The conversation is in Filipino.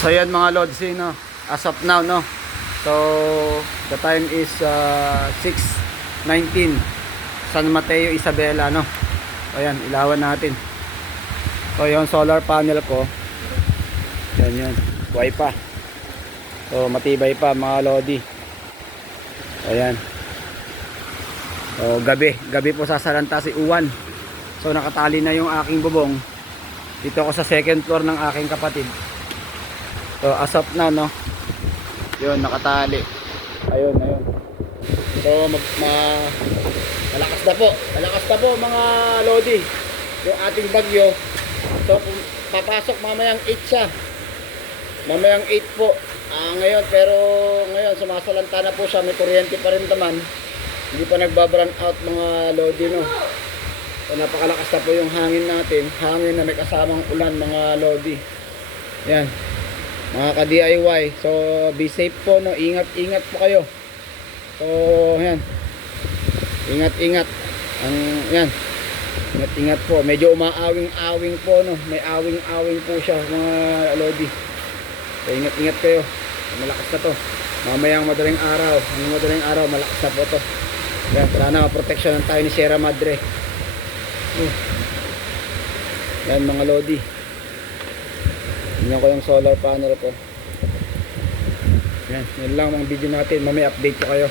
So yan mga Lodsi, no, as of now, no, so the time is 6:19 San Mateo, Isabela, no. So yan, ilawan natin. So yung solar panel ko, yan, buhay pa. So matibay pa mga Lodi. Ayan. So gabi po sasalanta si Uwan. So nakatali na yung aking bubong. Dito ako sa second floor ng aking kapatid. So as of now, no, yun, nakatali. Ayun. So malakas na po mga Lodi yung ating bagyo. So papasok mamayang 8 siya. Mamayang 8 po. Ngayon, pero ngayon sumasalanta na po siya, may kuryente pa rin naman. Hindi pa nagba-brown out mga Lodi, no. So napakalakas na po yung hangin natin. Hangin na may kasamang ulan mga Lodi. Yan. Mga ka-DIY. So be safe po, no. Ingat po kayo. So yan. Ingat. Yan. Ingat po. Medyo umaawing-awing po, no. May awing-awing po siya mga Lodi. So ingat kayo. Malakas na to. Mamayang madaling araw, malakas na po to. Yan, sana maproteksyonan tayo ni Sierra Madre. Yan mga Lodi. Tingnan ko yung solar panel ko. Yan lang ang video natin. Mamaya update ko kayo.